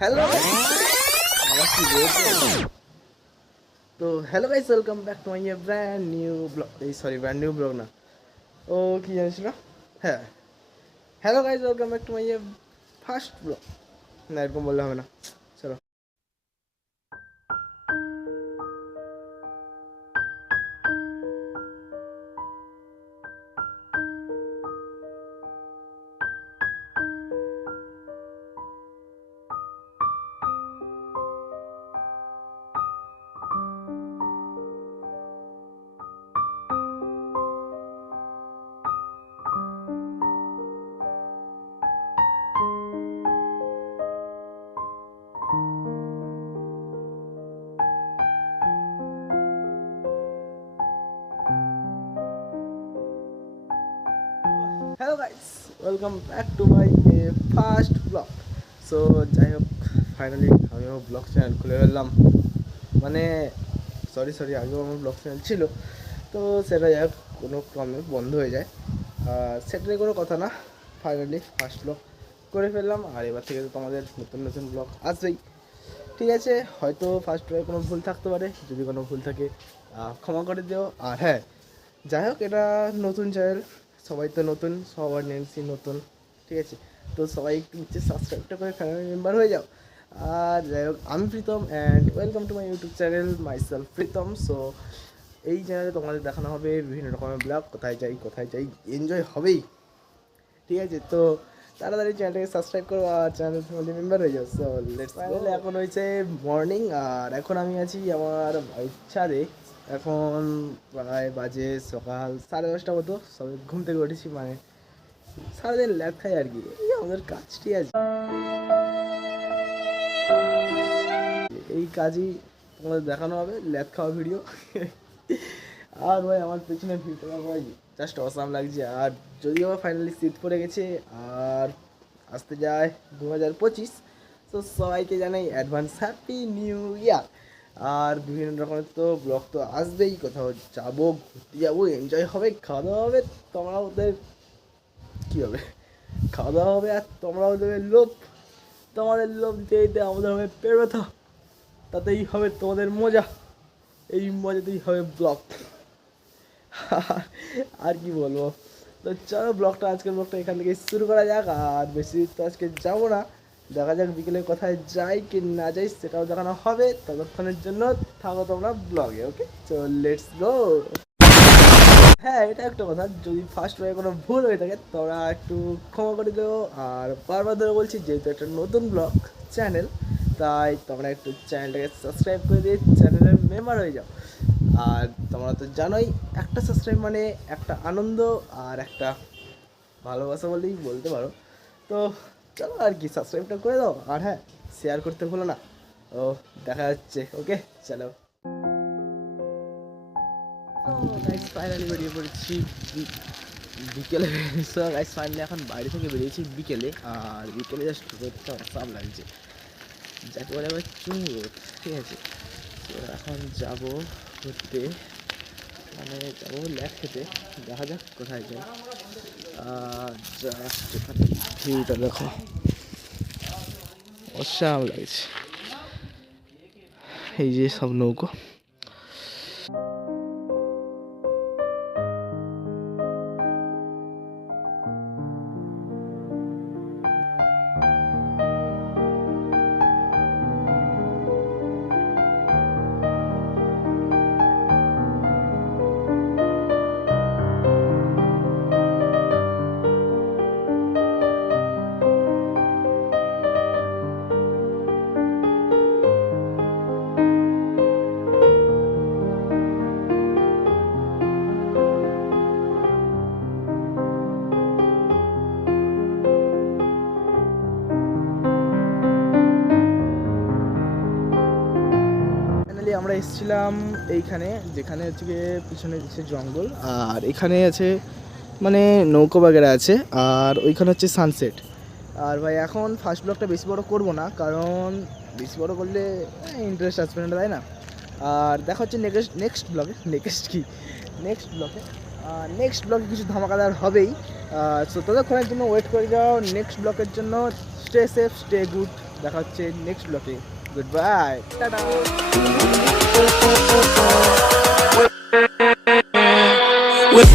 Hello তো hello guys, welcome back to my brand new blog. Brand new blog না, ও কি জানিস না, হ্যাঁ hello guys, welcome back to my first blog. না, এরকম বললে হবে না, চলো। Hello guys, welcome back to my first blog. So যাই হোক, ফাইনালি আমিও ব্লগ চ্যানেল খুলে ফেললাম। মানে সরি আগেও আমার ব্লগ চ্যানেল ছিল, তো সেটা যাই হোক কোনো ক্রমে বন্ধ হয়ে যায়। সেটা নিয়ে কোনো কথা না, ফাইনালি ফার্স্ট ব্লগ করে ফেললাম। আর এবার থেকে তো তোমাদের নতুন নতুন ব্লগ আসবেই, ঠিক আছে। হয়তো ফার্স্ট ব্লগে কোনো ভুল থাকতে পারে, যদি কোনো ভুল থাকে ক্ষমা করে দিও। আর হ্যাঁ, যাই হোক, এটা নতুন চ্যানেল, সবাই তো নতুন, সবার নেমসি নতুন, ঠিক আছে। তো সবাই একটু নিচে সাবস্ক্রাইবটা করে ফ্যামিলি মেম্বার হয়ে যাও। আর যাই হোক, আমি Pritam and welcome to my YouTube channel myself Pritam. So এই চ্যানেলে তোমাদের দেখানো হবে বিভিন্ন রকমের ব্লগ, কোথায় যাই এনজয় হবেই, ঠিক আছে। তো তাড়াতাড়ি চ্যানেলটাকে সাবস্ক্রাইব করো আর চ্যানেল ফ্যামিলি মেম্বার হয়ে যাও। So let's go. এখন হয়েছে মর্নিং, আর এখন আমি আছি আমার বাড়ির ছাদে। এখন প্রায় বাজে সকাল 10:30 মতো, সবাই ঘুম থেকে উঠেছি। মানে সারাদিন ল্যাদ খাই আর কি, এই আমাদের কাজ, ঠিক আছে। এই কাজই তোমাদের দেখানো হবে, ল্যাদ খাওয়া ভিডিও। আর ভাই আমার পেছনে ভিউটা ভাই জাস্ট অসাম লাগছে। আর যদিও আবার ফাইনালি শীত পড়ে গেছে আর আসতে যায় 2025। তো সবাইকে জানাই অ্যাডভান্স হ্যাপি নিউ ইয়ার। আর বিভিন্ন রকমের তো ব্লগ তো আসবেই, কোথাও যাবো, ঘুরতে যাবো, এনজয় হবে, খাওয়া দাওয়া হবে। তোমরাও ওদের কী হবে, খাওয়া দাওয়া হবে আর তোমরাও দেবে লোভ। তোমাদের লোভ দিতে দিতে আমাদের হবে পেট ব্যথা, তাতেই হবে তোমাদের মজা, এই মজাতেই হবে ব্লগ। আর কি বলবো, তো চলো আজকের ব্লগটা এখান থেকে শুরু করা যাক। আর বেশি তো আজকে যাবো না, দেখা যাক বিকেলে কোথায় যাই কি না যাই সেটাও দেখানো হবে। ততক্ষণের জন্য থাকো তোমরা ব্লগে, ওকে। তো লেটস গো। হ্যাঁ, এটা একটা কথা, যদি ফার্স্ট ওয়ে কোনো ভুল হয়ে থাকে তোমরা একটু ক্ষমা করে দেবো। আর বারবার ধরে বলছি, যেহেতু একটা নতুন ব্লগ চ্যানেল, তাই তোমরা একটু চ্যানেলটাকে সাবস্ক্রাইব করে দিয়ে চ্যানেলের মেম্বার হয়ে যাও। আর তোমরা তো জানোই, একটা সাবস্ক্রাইব মানে একটা আনন্দ আর একটা ভালোবাসা বলেই বলতে পারো। তো চলো আর কি, সাবস্ক্রাইবটা করে দাও। আর হ্যাঁ, শেয়ার করতে ভুলো না। ও দেখা যাচ্ছে, ওকে চলো। গাইস ফাইনালি বেরিয়ে পড়েছি বিকেলে। সো গাইস ফাইনালি এখন বাইরে থেকে বেরিয়েছি বিকেলে। আর বিকেলে জাস্ট রোদটা অসাম লাগছে, যাকে বলে আবার চুন রোদ, ঠিক আছে। তো এখন যাবো ঘুরতে, মানে যাবো ল্যাব খেতে, দেখা যাক কোথায় যাই। জাস্ট এখানে ভিউটা দেখো, অসাম লাগছে। এই যে সব নৌকো। আমরা এসেছিলাম এইখানে, যেখানে হচ্ছে গিয়ে পিছনে দিচ্ছে জঙ্গল, আর এখানে আছে মানে নৌকো বাগেরা আছে, আর ওইখানে হচ্ছে সানসেট। আর ভাই এখন ফার্স্ট ব্লগটা বেশি বড় করব না, কারণ বেশি বড় করলে ইন্টারেস্ট আসবে না, তাই না। আর দেখা হচ্ছে নেক্সট ব্লগে কিছু ধামাকাদার হবেই। সো ততক্ষণের জন্য ওয়েট করে যাও নেক্সট ব্লগের জন্য। Stay safe, stay good. দেখা হচ্ছে নেক্সট ব্লগে। Good bye, tata. with